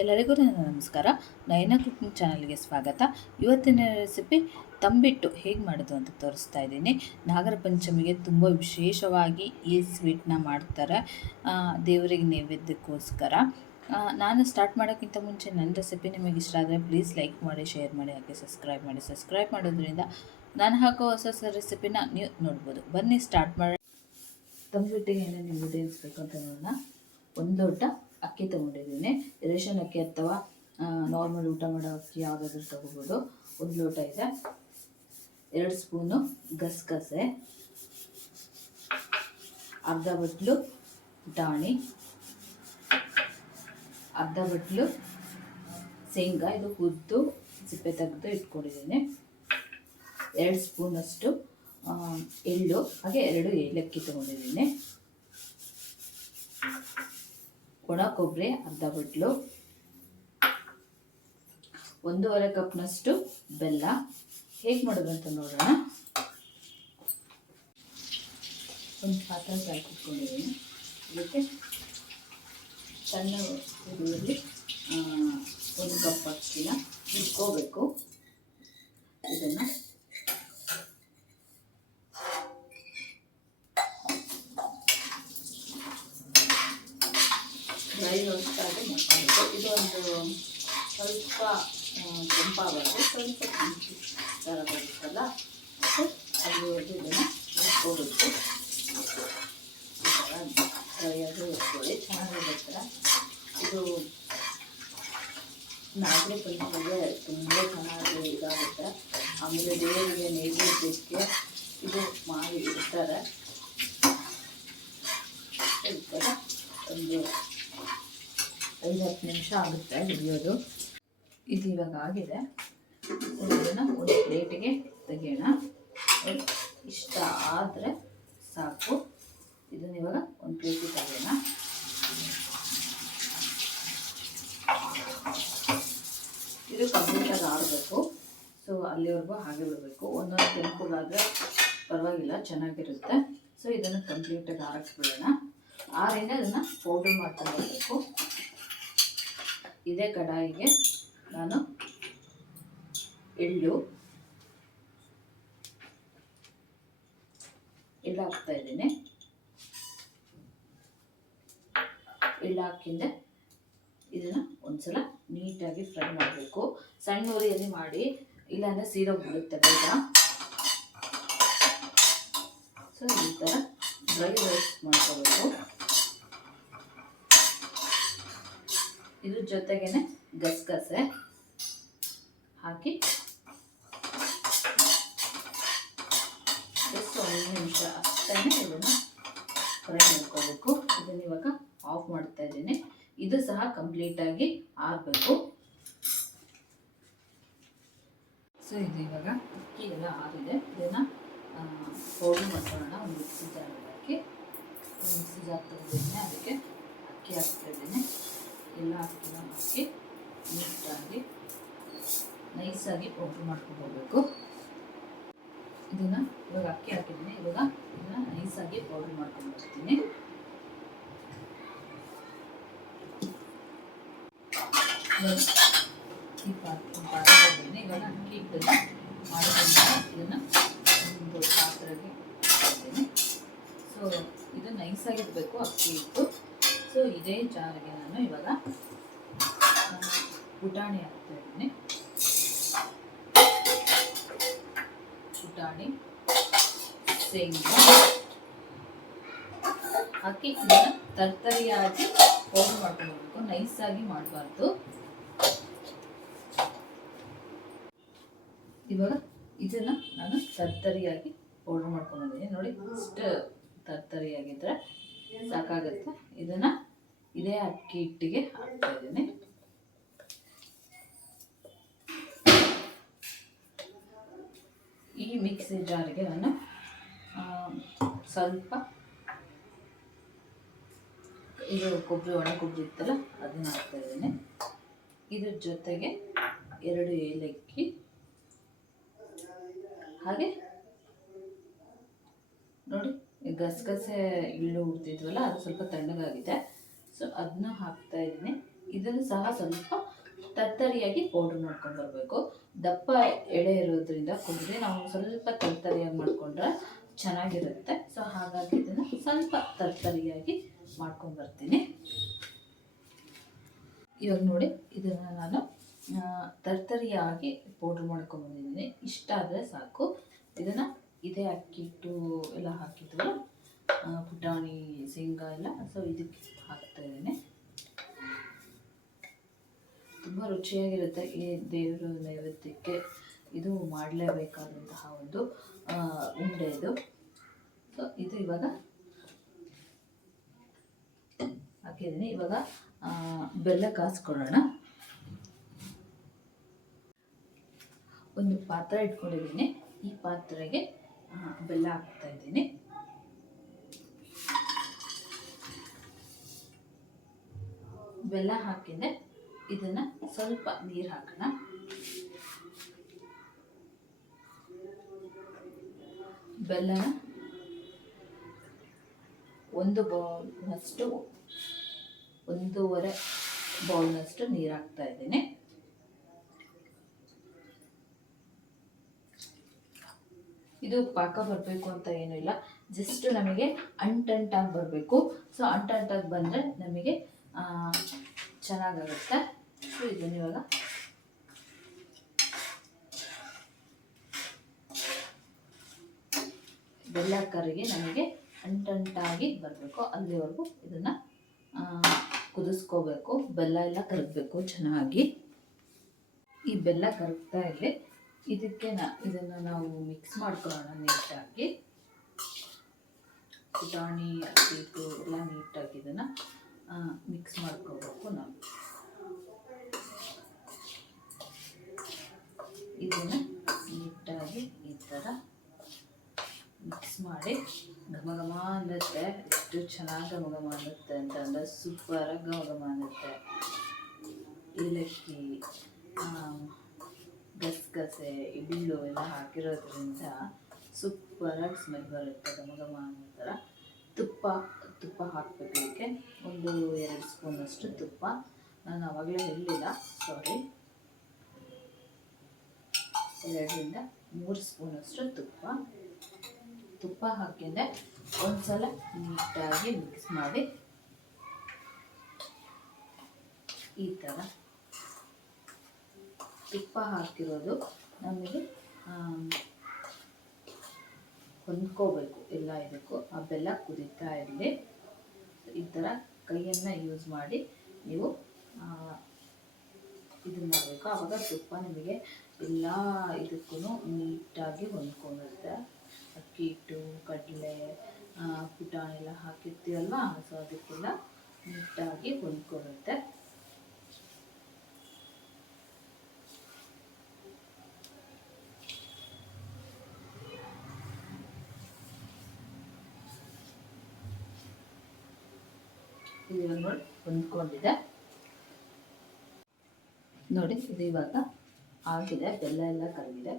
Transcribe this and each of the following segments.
ಎಲ್ಲರಿಗೂ ನನ್ನ ನಮಸ್ಕಾರ. ನಯನ ಕುಕಿಂಗ್ ಚಾನಲ್ಗೆ ಸ್ವಾಗತ. ಇವತ್ತಿನ ರೆಸಿಪಿ ತಂಬಿಟ್ಟು ಹೇಗೆ ಮಾಡೋದು ಅಂತ ತೋರಿಸ್ತಾ ಇದ್ದೀನಿ. ನಾಗರ ಪಂಚಮಿಗೆ ತುಂಬ ವಿಶೇಷವಾಗಿ ಈ ಸ್ವೀಟ್ನ ಮಾಡ್ತಾರೆ, ದೇವರಿಗೆ ನೈವೇದ್ಯಕ್ಕೋಸ್ಕರ. ನಾನು ಸ್ಟಾರ್ಟ್ ಮಾಡೋಕ್ಕಿಂತ ಮುಂಚೆ ನನ್ನ ರೆಸಿಪಿ ನಿಮಗೆ ಇಷ್ಟ ಆದರೆ ಪ್ಲೀಸ್ ಲೈಕ್ ಮಾಡಿ, ಶೇರ್ ಮಾಡಿ, ಹಾಗೆ ಸಬ್ಸ್ಕ್ರೈಬ್ ಮಾಡಿ. ಸಬ್ಸ್ಕ್ರೈಬ್ ಮಾಡೋದ್ರಿಂದ ನಾನು ಹಾಕೋ ಹೊಸ ಹೊಸ ರೆಸಿಪಿನ ನೀವು ನೋಡ್ಬೋದು. ಬನ್ನಿ ಸ್ಟಾರ್ಟ್ ಮಾಡಿ. ತಂಬಿಟ್ಟಿಗೆ ಏನೇನು ಇಂಗ್ರೀಡಿಯೆಂಟ್ಸ್ ಬೇಕು ಅಂತ ನೋಡೋಣ. ಒಂದು ಲೋಟ ಅಕ್ಕಿ ತೊಗೊಂಡಿದ್ದೀನಿ. ರೇಷನ್ ಅಕ್ಕಿ ಅಥವಾ ನಾರ್ಮಲ್ ಊಟ ಮಾಡೋ ಅಕ್ಕಿ ಯಾವುದಾದ್ರೂ ತೊಗೋಬೋದು. ಒಂದು ಲೋಟ ಇದೆ. 2 ಸ್ಪೂನು ಗಸಗಸೆ, ಅರ್ಧ ಬಟ್ಲು ಪುಟಾಣಿ, ಅರ್ಧ ಬಟ್ಲು ಶೇಂಗಾ, ಇದು ಹುರಿದು ಸಿಪ್ಪೆ ತೆಗೆದು ಇಟ್ಕೊಂಡಿದ್ದೀನಿ. 2 ಸ್ಪೂನಷ್ಟು ಎಳ್ಳು, ಹಾಗೆ 2 ಏಲಕ್ಕಿ ತೊಗೊಂಡಿದ್ದೀನಿ. ಒಣ ಕೊಬ್ಬರಿ ಅರ್ಧ ಬಟ್ಲು, 1.5 ಕಪ್ನಷ್ಟು ಬೆಲ್ಲ. ಹೇಗೆ ಮಾಡೋದು ಅಂತ ನೋಡೋಣ. ಒಂದು ಪಾತ್ರೆ ಹಾಕಿಟ್ಕೊಂಡಿದ್ದೀನಿ. ಇದಕ್ಕೆ ಸಣ್ಣ ಉರಿಯಲ್ಲಿ 1 ಕಪ್ ಅಕ್ಕಿನ ಇಟ್ಕೋಬೇಕು. ಇದನ್ನು ಡ್ರೈ ರೋಸ್ಟ್ ಆಗಿ ಮಾಡ್ಕೊಬೇಕು. ಇದೊಂದು ಸ್ವಲ್ಪ ಕೆಂಪಾಗಬೇಕು, ಸ್ವಲ್ಪ ಕೆಂಪು ಥರ ಬರುತ್ತಲ್ಲ, ಅದು ಇದನ್ನು ಇಟ್ಕೋಬೇಕು. ಈ ಥರ ಡ್ರೈ ಆಗಿ ಇಟ್ಕೊಳ್ಳಿ, ಚೆನ್ನಾಗಿರುತ್ತೆ. ಇದು ನಾಗರ ಪಂಚಮಿಗೆ ತುಂಬ ಚೆನ್ನಾಗಿ ಇದಾಗುತ್ತೆ. ಆಮೇಲೆ ದೇವರಿಗೆ ನೈವೇದ್ಯಕ್ಕೆ ಇದು ಮಾಡಿ ಇಡ್ತಾರೆ. ಒಂದು 5-10 ನಿಮಿಷ ಆಗುತ್ತೆ ಹಿಡಿಯೋದು. ಇದು ಇವಾಗ ಆಗಿದೆ. ಇದನ್ನು ಒಂದು ಪ್ಲೇಟಿಗೆ ತೆಗೆಯೋಣ. ಇಷ್ಟ ಆದರೆ ಸಾಕು. ಇದನ್ನು ಇವಾಗ ಒಂದು ಪ್ಲೇಟಿಗೆ ತೆಗೆಯೋಣ. ಇದು ಕಂಪ್ಲೀಟಾಗಿ ಆಡಬೇಕು. ಸೊ ಅಲ್ಲಿವರೆಗೂ ಹಾಗೆ ಬಿಡಬೇಕು. ಒಂದೊಂದು ಕೆಂಪುಗಾದರೆ ಪರವಾಗಿಲ್ಲ, ಚೆನ್ನಾಗಿರುತ್ತೆ. ಸೊ ಇದನ್ನು ಕಂಪ್ಲೀಟಾಗಿ ಆರಕ್ಕೆ ಬಿಡೋಣ. ಆರಿಂದ ಅದನ್ನು ಪೌಡರ್ ಮಾಡ್ಕೊಳ್ಬೇಕು. ಇದೇ ಕಡಾಯಿಗೆ ನಾನು ಎಳ್ಳು ಹಾಕ್ತಾ ಇದ್ದೀನಿ. ಎಳ್ಳು ಹಾಕಿಂದೆ ಇದನ್ನು ಒಂದ್ಸಲ ನೀಟಾಗಿ ಫ್ರೈ ಮಾಡಬೇಕು. ಸಣ್ಣ ಉರಿಯಲ್ಲಿ ಮಾಡಿ, ಇಲ್ಲಾಂದರೆ ಸೀದೋಗ್ಬಿಡುತ್ತೆ ಬೇಗ. ಸೊ ಈ ಥರ ಡ್ರೈ ರೋಸ್ಟ್ ಮಾಡ್ಕೋಬೇಕು. ಇದ್ರ ಜೊತೆಗೇನೆ ಗಸಗಸೆ ಹಾಕಿ ಜಸ್ಟ್ 1 ನಿಮಿಷ ಅಷ್ಟೇ ಇದನ್ನು ಫ್ರೈ ಮಾಡ್ಕೋಬೇಕು. ಇದನ್ನು ಇವಾಗ ಆಫ್ ಮಾಡ್ತಾ ಇದ್ದೀನಿ. ಇದು ಸಹ ಕಂಪ್ಲೀಟಾಗಿ ಆರಬೇಕು. ಸೊ ಇದು ಇವಾಗ ಅಕ್ಕಿ ಎಲ್ಲ ಆರಿದೆ. ಇದನ್ನು ಪೌಡರ್ ಮಾಡ್ಕೊಳ್ಳೋಣ. ಒಂದು ಮಿಕ್ಸಿ ಜಾರ್ ಹಾಕಿ ಮಿಕ್ಸಿ ಜಾರ್ ತೆಗೆದಿದ್ದೀನಿ. ಅದಕ್ಕೆ ಅಕ್ಕಿ ಹಾಕ್ತಾ ಇದ್ದೀನಿ. ಎಲ್ಲ ಅಕ್ಕಿನ ಹಾಕಿ ನೀಟಾಗಿ ನೈಸಾಗಿ ಪೌಡ್ರ್ ಮಾಡ್ಕೊಂಡು ಹೋಗಬೇಕು. ಇದನ್ನು ಇವಾಗ ಅಕ್ಕಿ ಹಾಕಿದ್ದೀನಿ. ಇವಾಗ ಇದನ್ನು ನೈಸಾಗಿ ಪೌಡ್ರ್ ಮಾಡ್ಕೊಂಡು ಬರ್ತೀನಿ. ಈ ಪಾತ್ರೆ ಇವಾಗ ಅಕ್ಕಿ ಹಿಟ್ಟನ್ನು ಮಾಡಿಕೊಂಡು ಇದನ್ನು ಒಂದು ಪಾತ್ರೆಗೆ ಹಾಕ್ತೀನಿ. ಸೊ ಇದು ನೈಸಾಗಿರಬೇಕು ಅಕ್ಕಿ ಹಿಟ್ಟು. ಸೊ ಇದೇ ಜಾರಿಗೆ ನಾನು ಇವಾಗ ಪುಟಾಣಿ ಹಾಕ್ತಾ ಇದ್ದೀನಿ. ಪುಟಾಣಿ, ಶೇಂಗಾ ಹಾಕಿ ಇದನ್ನು ತರ್ತರಿಯಾಗಿ ಪೌಡರ್ ಮಾಡ್ಕೊಂಡು ಹೋಗ್ಬೇಕು. ನೈಸಾಗಿ ಮಾಡಬಾರ್ದು. ಇವಾಗ ಇದನ್ನು ನಾನು ತರ್ತರಿಯಾಗಿ ಪೌಡರ್ ಮಾಡ್ಕೊಂಡು ಬಂದಿದ್ದೀನಿ. ನೋಡಿ, ಇಷ್ಟು ತರ್ತರಿಯಾಗಿದ್ದರೆ ಸಾಕಾಗುತ್ತೆ. ಇದನ್ನು ಇದೇ ಅಕ್ಕಿ ಹಿಟ್ಟಿಗೆ ಹಾಕ್ತಾ ಇದ್ದೀನಿ. ಈ ಮಿಕ್ಸಿ ಜಾರಿಗೆ ನಾನು ಸ್ವಲ್ಪ ಇದು ಕೊಬ್ಬರಿ, ಒಣ ಕೊಬ್ಬರಿ ಇತ್ತಲ್ಲ, ಅದನ್ನ ಹಾಕ್ತಾ ಇದ್ದೀನಿ. ಇದ್ರ ಜೊತೆಗೆ 2 ಏಲಕ್ಕಿ, ಹಾಗೆ ನೋಡಿ ಗಸಗಸೆ ಎಳ್ಳು ಹುರಿದಿದ್ವಲ್ಲ, ಅದು ಸ್ವಲ್ಪ ತಣ್ಣಗಾಗಿದೆ. ಸೊ ಅದನ್ನ ಹಾಕ್ತಾ ಇದ್ದೀನಿ. ಇದನ್ನು ಸಹ ಸ್ವಲ್ಪ ತರ್ತರಿಯಾಗಿ ಪೌಡ್ರ್ ಮಾಡ್ಕೊಂಡು ಬರಬೇಕು. ದಪ್ಪ ಎಳೆ ಇರೋದ್ರಿಂದ ಕುಡಿದ್ರೆ ನಾವು ಸ್ವಲ್ಪ ತರ್ತರಿಯಾಗಿ ಮಾಡಿಕೊಂಡ್ರೆ ಚೆನ್ನಾಗಿರುತ್ತೆ. ಸೊ ಹಾಗಾಗಿ ಇದನ್ನು ಸ್ವಲ್ಪ ತರ್ತರಿಯಾಗಿ ಮಾಡ್ಕೊಂಡು ಬರ್ತೀನಿ. ಇವಾಗ ನೋಡಿ, ಇದನ್ನು ನಾನು ತರ್ತರಿಯಾಗಿ ಪೌಡ್ರ್ ಮಾಡ್ಕೊಂಡು ಬಂದಿದ್ದೀನಿ. ಇಷ್ಟ ಆದರೆ ಸಾಕು. ಇದನ್ನು ಇದೇ ಅಕ್ಕಿ ಹಿಟ್ಟು ಎಲ್ಲ ಹಾಕಿದ್ವಲ್ಲ, ಪುಟಾಣಿ, ಶೇಂಗಾ ಎಲ್ಲ, ಸೊ ಇದಕ್ಕೆ ಹಾಕ್ತಾ ಇದ್ದೀನಿ. ತುಂಬ ರುಚಿಯಾಗಿರುತ್ತೆ. ಈ ದೇವರ ನೈವೇದ್ಯಕ್ಕೆ ಇದು ಮಾಡಲೇಬೇಕಾದಂತಹ ಒಂದು ಉಂಡೆ ಇದು. ಸೊ ಇದು ಇವಾಗ ಹಾಕಿದ್ದೀನಿ. ಇವಾಗ ಬೆಲ್ಲ ಕಾಸ್ಕೊಳ್ಳೋಣ. ಒಂದು ಪಾತ್ರೆ ಇಟ್ಕೊಂಡಿದ್ದೀನಿ. ಈ ಪಾತ್ರೆಗೆ ಬೆಲ್ಲ ಹಾಕ್ತಾ ಇದ್ದೀನಿ. ಬೆಲ್ಲ ಹಾಕಿದೆ. ಇದನ್ನ ಸ್ವಲ್ಪ ನೀರು ಹಾಕೋಣ. ಬೆಲ್ಲನ 1 ಬೌಲ್ನಷ್ಟು, 1.5 ಬೌಲ್ನಷ್ಟು ನೀರು ಹಾಕ್ತಾ ಇದ್ದೀನಿ. ಇದು ಪಾಕ ಬರಬೇಕು ಅಂತ ಏನೂ ಇಲ್ಲ, ಜಸ್ಟ್ ನಮಗೆ ಅಂಟಂಟಾಗಿ ಬರಬೇಕು. ಸೊ ಅಂಟಂಟಾಗಿ ಬಂದರೆ ನಮಗೆ ಚೆನ್ನಾಗಾಗುತ್ತೆ. ಸೊ ಇದನ್ನು ಇವಾಗ ಬೆಲ್ಲ ಕರಿಗೆ ನಮಗೆ ಅಂಟಂಟಾಗಿ ಬರಬೇಕು, ಅಲ್ಲಿವರೆಗೂ ಇದನ್ನು ಕುದಿಸ್ಕೋಬೇಕು. ಬೆಲ್ಲ ಎಲ್ಲ ಕರಗಬೇಕು ಚೆನ್ನಾಗಿ. ಈ ಬೆಲ್ಲ ಕರಗ್ತಾ ಇರಲಿ. ಇದಕ್ಕೆ ಇದನ್ನು ನಾವು ಮಿಕ್ಸ್ ಮಾಡ್ಕೊಳ್ಳೋಣ ನೀಟಾಗಿ. ಪುಟಾಣಿ, ಅಕ್ಕಿ ಹಿಟ್ಟು ಎಲ್ಲ ನೀಟಾಗಿ ಇದನ್ನು ಮಿಕ್ಸ್ ಮಾಡ್ಕೋಬೇಕು ನಾವು. ಇದನ್ನು ನೀಟಾಗಿ ಈ ಥರ ಮಿಕ್ಸ್ ಮಾಡಿ ಘಮ ಘಮ ಅನ್ನುತ್ತೆ. ಎಷ್ಟು ಚೆನ್ನಾಗಿ ಘಮ ಘಮ ಅನ್ನುತ್ತೆ ಅಂತಂದರೆ ಸೂಪರಾಗಿ ಘಮ ಘಮ ಅನ್ನುತ್ತೆ. ಏಲಕ್ಕಿ, ಗಸಗಸೆ, ಎಳ್ಳು ಎಲ್ಲ ಹಾಕಿರೋದ್ರಿಂದ ಸೂಪರಾಗಿ ಸ್ಮೆಲ್ ಬರುತ್ತೆ, ಘಮ ಘಮ ಅನ್ನೋ ಥರ. ತುಪ್ಪ ಹಾಕಬೇಕು. ಇದಕ್ಕೆ 1-2 ಸ್ಪೂನಷ್ಟು ತುಪ್ಪ. ನಾನು ಆವಾಗಲೇ ಹೇಳಿಲ್ಲ, ಸಾರಿ. 2-3 ಸ್ಪೂನಷ್ಟು ತುಪ್ಪ ಹಾಕಿದ್ರೆ ಒಂದ್ಸಲ ನೀಟಾಗಿ ಮಿಕ್ಸ್ ಮಾಡಿ ಈ ಥರ. ತುಪ್ಪ ಹಾಕಿರೋದು ನಮಗೆ ಹೊಂದ್ಕೋಬೇಕು ಎಲ್ಲ ಇದಕ್ಕೂ. ಆ ಬೆಲ್ಲ ಕುದೀತಾ ಇರಲಿ. ಈ ಥರ ಕೈಯನ್ನು ಯೂಸ್ ಮಾಡಿ ನೀವು ಇದನ್ನ ಮಾಡಬೇಕು. ಆವಾಗ ತುಪ್ಪ ನಿಮಗೆ ಎಲ್ಲ ಇದಕ್ಕೂ ನೀಟಾಗಿ ಹೊಂದ್ಕೊಳ್ಳುತ್ತೆ. ಅಕ್ಕಿ ಹಿಟ್ಟು, ಕಡಲೆ, ಪುಟಾಣಿ ಎಲ್ಲ ಹಾಕಿರ್ತೀವಲ್ವ, ಸೊ ಅದಕ್ಕೆಲ್ಲ ನೀಟಾಗಿ ಹೊಂದ್ಕೊಳ್ಳುತ್ತೆ. ಇದು ನೋಡಿ ಹೊಂದ್ಕೊಂಡಿದೆ ನೋಡಿ. ಇದು ಇವಾಗ ಆಗಿದೆ, ಬೆಲ್ಲ ಎಲ್ಲ ಕರಗಿದೆ.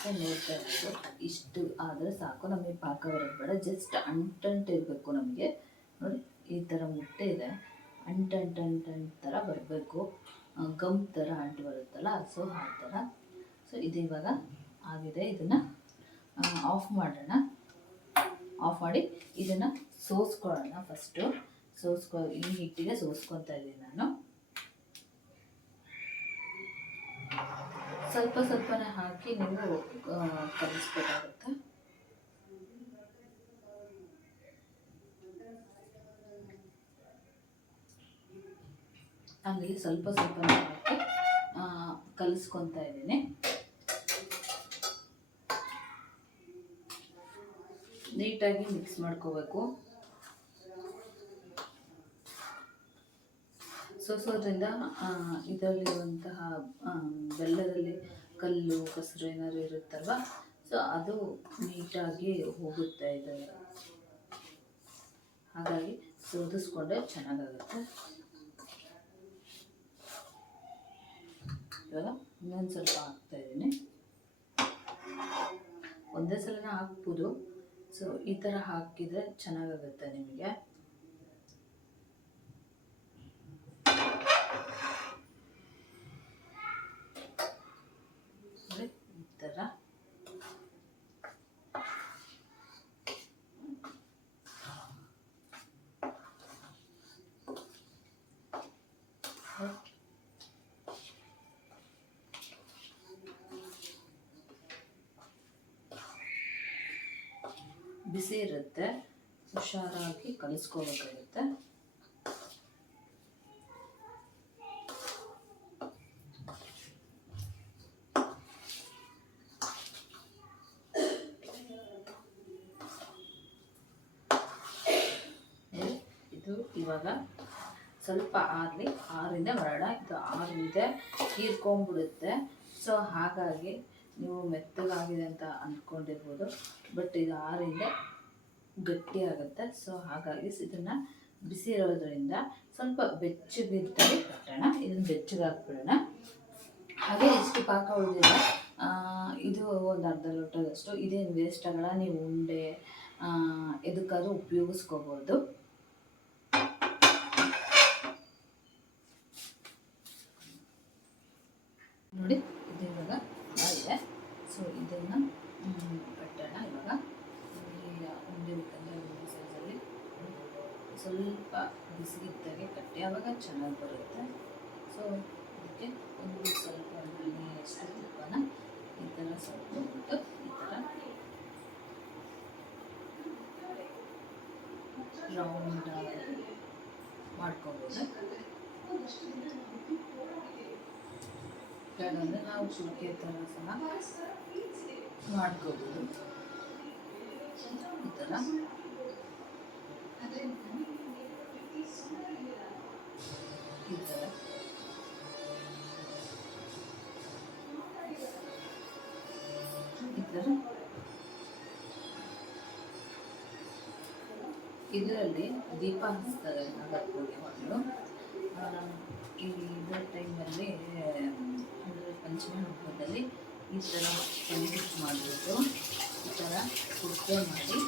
ಸೊ ನೋಡ್ತಾ ಇರ್ಬೋದು, ಇಷ್ಟು ಆದರೆ ಸಾಕು. ನಮಗೆ ಪಾಕ ಬರೋದು ಬೇಡ, ಜಸ್ಟ್ ಅಂಟಂಟು ಇರಬೇಕು ನಮಗೆ. ನೋಡಿ ಈ ಥರ ಮುಟ್ಟೆ ಇದೆ, ಅಂಟಂಟು ಥರ ಬರಬೇಕು. ಗಮ್ ಥರ ಅಂಟು ಬರುತ್ತಲ್ಲ, ಸೊ ಆ ಥರ. ಸೊ ಇದು ಇವಾಗ ಆಗಿದೆ. ಇದನ್ನು ಆಫ್ ಮಾಡೋಣ. ಆಫ್ ಮಾಡಿ ಇದನ್ನು ಸೋಸ್ಕೊಳ್ಳೋಣ. ಫಸ್ಟು ಈ ಹಿಟ್ಟಿಗೆ ಸೋಸ್ಕೊತಾ ಇದ್ದೀನಿ ನಾನು. ಸ್ವಲ್ಪನೇ ಹಾಕಿ ನೀವು ಕಲಿಸ್ಬೇಕಾಗುತ್ತೆ. ಆಮೇಲೆ ಸ್ವಲ್ಪನೇ ಹಾಕಿ ಕಲಿಸ್ಕೊತಾ ಇದ್ದೀನಿ. ನೀಟಾಗಿ ಮಿಕ್ಸ್ ಮಾಡ್ಕೋಬೇಕು. ಸೋಸೋದ್ರಿಂದ ಇದರಲ್ಲಿರುವಂತಹ ಬೆಲ್ಲದಲ್ಲಿ ಕಲ್ಲು ಕಸರು ಏನಾದ್ರು ಇರುತ್ತಲ್ವ, ಸೊ ಅದು ನೀಟಾಗಿ ಹೋಗುತ್ತೆ. ಇದು ಹಾಗಾಗಿ ಸೋದಿಸ್ಕೊಂಡ್ರೆ ಚೆನ್ನಾಗಾಗುತ್ತೆ. ಇವಾಗ ಇನ್ನೊಂದು ಸ್ವಲ್ಪ ಹಾಕ್ತಾ ಇದ್ದೀನಿ. ಒಂದೇ ಸಲನ ಹಾಕ್ಬೋದು. ಸೊ ಈ ಥರ ಹಾಕಿದರೆ ಚೆನ್ನಾಗಾಗುತ್ತೆ ನಿಮಗೆ. ಬಿಸಿ ಇರುತ್ತೆ, ಹುಷಾರಾಗಿ ಕಲಿಸ್ಕೋಬೇಕಾಗುತ್ತೆ. ಇದು ಇವಾಗ ಸ್ವಲ್ಪ ಆರಲಿ, ಆರಿಂದ ಬರೋಣ. ಇದು ಆರಿದೆ, ಹೀರ್ಕೊಂಡ್ಬಿಡುತ್ತೆ. ಸೊ ಹಾಗಾಗಿ ನೀವು ಮೆತ್ತಗಾಗಿದೆ ಅಂತ ಅಂದ್ಕೊಂಡಿರ್ಬೋದು, ಬಟ್ ಇದು ಆರಿಂದ ಗಟ್ಟಿ ಆಗುತ್ತೆ. ಸೊ ಹಾಗಾಗಿ ಇದನ್ನು ಬಿಸಿ ಇರೋದ್ರಿಂದ ಸ್ವಲ್ಪ ಬೆಚ್ಚಗಿರ್ತಾರೆ ಕಟ್ಟೋಣ. ಇದನ್ನು ಬೆಚ್ಚಗೆ ಹಾಕ್ಬಿಡೋಣ. ಹಾಗೆ ಎಷ್ಟು ಪಾಕ ಉಳಿದಿಲ್ಲ, ಇದು ಒಂದು ಅರ್ಧ ಲೋಟದಷ್ಟು. ಇದೇನು ವೇಸ್ಟ್ ಆಗಲ್ಲ, ನೀವು ಉಂಡೆ ಎದಕ್ಕಾದ್ರೂ ಉಪಯೋಗಿಸ್ಕೋಬೋದು. ನೋಡಿ, ಇದು ಇವಾಗ ಆಗಿದೆ. ಸೊ ಇದನ್ನು ಕಟ್ಟೋಣ. ಇವಾಗ ಉಂಡೆ ಬೇಕಂದರೆ ಉಂಡೆ ಸೈಜಲ್ಲಿ ಸ್ವಲ್ಪ ಬಿಸಿಗಿದ್ದಾಗೆ ಕಟ್ಟಿ, ಆವಾಗ ಚೆನ್ನಾಗಿ ಬರುತ್ತೆ. ಸೊ ಅದಕ್ಕೆ ಒಂದು ಸ್ವಲ್ಪ ಅಷ್ಟು ತುಪ್ಪನ ಈ ಥರ ಸ್ವಲ್ಪ ಬಿಟ್ಟು ಈ ಥರ ರೌಂಡ್ ಮಾಡ್ಕೊಬೋದು. ಬೇಡಂದರೆ ನಾವು ಚುಕ್ಕೆ ಥರ ಸಹ ಮಾಡ್ಕೋಬೋದು. ಈ ಥರ ಈ ಥರ ಇದರಲ್ಲಿ ದೀಪ ಹಚ್ತಾರೆ ನಾಗರಪುಗೆ ಮಕ್ಕಳು. ಇದರ ಟೈಮಲ್ಲಿ ಅಂದರೆ ಪಂಚಮಿ ಹಬ್ಬದಲ್ಲಿ ಈ ಥರ ಕಂಪ್ಲೀಟ್ ಮಾಡಿಬಿಟ್ಟು ಈ ಥರ ಕುಡಿಕೆ ಮಾಡಿ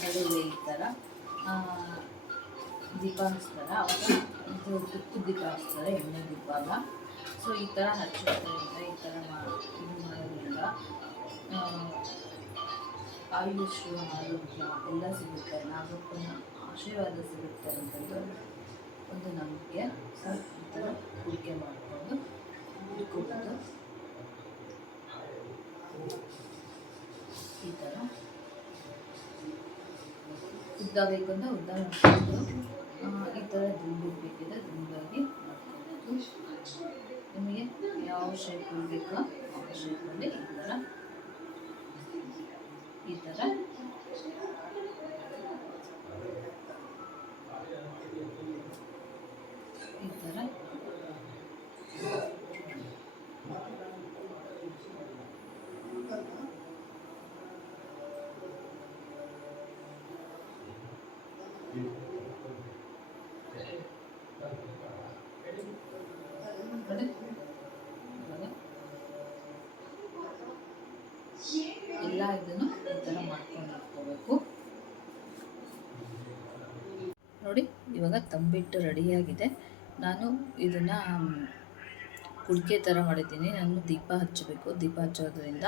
ನಡುವೆ ಈ ಥರ ದೀಪ ಹಚ್ತಾರೆ. ಅವಾಗ ಇದು ತುಪ್ಪದ ದೀಪ ಹಚ್ತಾರೆ, ಎಣ್ಣೆ ದೀಪ ಅಲ್ಲ. ಸೊ ಈ ಥರ ಹಚ್ಚೋದ್ರಿಂದ, ಈ ಥರ ಇದು ಮಾಡೋದ್ರಿಂದ ಆಯುಷ್ ಆರೋಗ್ಯ ಎಲ್ಲ ಸಿಗುತ್ತೆ, ನಾಗಪ್ಪನ ಆಶೀರ್ವಾದ ಸಿಗುತ್ತೆ ಅಂತಂದು ಒಂದು ನಂಬಿಕೆ. ಸೊ ಈ ಥರ ಕುಡಿಕೆ ಮಾಡಿಕೊಂಡು ಇಟ್ಕೋಬೋದು. ಈ ಥರ ಉದ್ದ ಬೇಕು ಅಂತ ಉದ್ದ ಮಾಡ್ಕೊಂಡು, ಈ ಥರ ದುಂಡು ಬೇಕಿದೆ ದುಂಡಾಗಿ ಮಾಡ್ಕೋಬೋದು. ನಿಮಗೆ ಯಾವ ಶೇಪಲ್ಲಿ ಬೇಕೋ ಆ ಶೇಪಲ್ಲಿ ಈ ಥರ ಈ ಥರ ಈ ಥರ ಎಲ್ಲ ಇದನ್ನು ಈ ಥರ ಮಾಡ್ಕೊಂಡು ಹಾಕ್ಕೋಬೇಕು. ನೋಡಿ, ಇವಾಗ ತಂಬಿಟ್ಟು ರೆಡಿಯಾಗಿದೆ. ನಾನು ಇದನ್ನು ಕುಡಿಕೆ ಥರ ಮಾಡಿದ್ದೀನಿ. ನಾನು ದೀಪ ಹಚ್ಚಬೇಕು, ದೀಪ ಹಚ್ಚೋದ್ರಿಂದ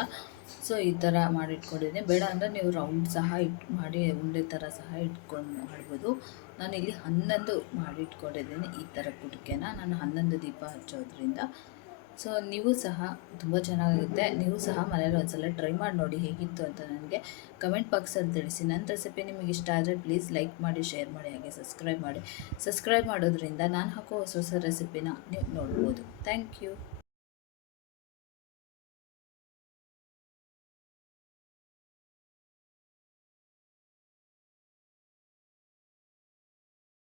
ಸೊ ಈ ಥರ ಮಾಡಿಟ್ಕೊಂಡಿದ್ದೀನಿ. ಬೇಡ ಅಂದರೆ ನೀವು ರೌಂಡ್ ಸಹ ಮಾಡಿ ಉಂಡೆ ಥರ ಸಹ ಇಟ್ಕೊಂಡು ಮಾಡ್ಬೋದು. ನಾನು ಇಲ್ಲಿ 11 ಮಾಡಿಟ್ಕೊಂಡಿದ್ದೀನಿ ಈ ಥರ ಕುಡಿಕೆನ. ನಾನು 11 ದೀಪ ಹಚ್ಚೋದ್ರಿಂದ. ಸೊ ನೀವು ಸಹ ತುಂಬ ಚೆನ್ನಾಗಿರುತ್ತೆ. ನೀವು ಸಹ ಮನೇಲಿ ಒಂದ್ಸಲ ಟ್ರೈ ಮಾಡಿ ನೋಡಿ ಹೇಗಿತ್ತು ಅಂತ ನನಗೆ ಕಮೆಂಟ್ ಬಾಕ್ಸಲ್ಲಿ ತಿಳಿಸಿ. ನನ್ನ ರೆಸಿಪಿ ನಿಮಗೆ ಇಷ್ಟ ಆದರೆ ಪ್ಲೀಸ್ ಲೈಕ್ ಮಾಡಿ, ಶೇರ್ ಮಾಡಿ, ಹಾಗೆ ಸಬ್ಸ್ಕ್ರೈಬ್ ಮಾಡಿ. ಸಬ್ಸ್ಕ್ರೈಬ್ ಮಾಡೋದ್ರಿಂದ ನಾನು ಹಾಕೋ ಹೊಸ ಹೊಸ ರೆಸಿಪಿನ ನೀವು ನೋಡ್ಬೋದು. Thank you.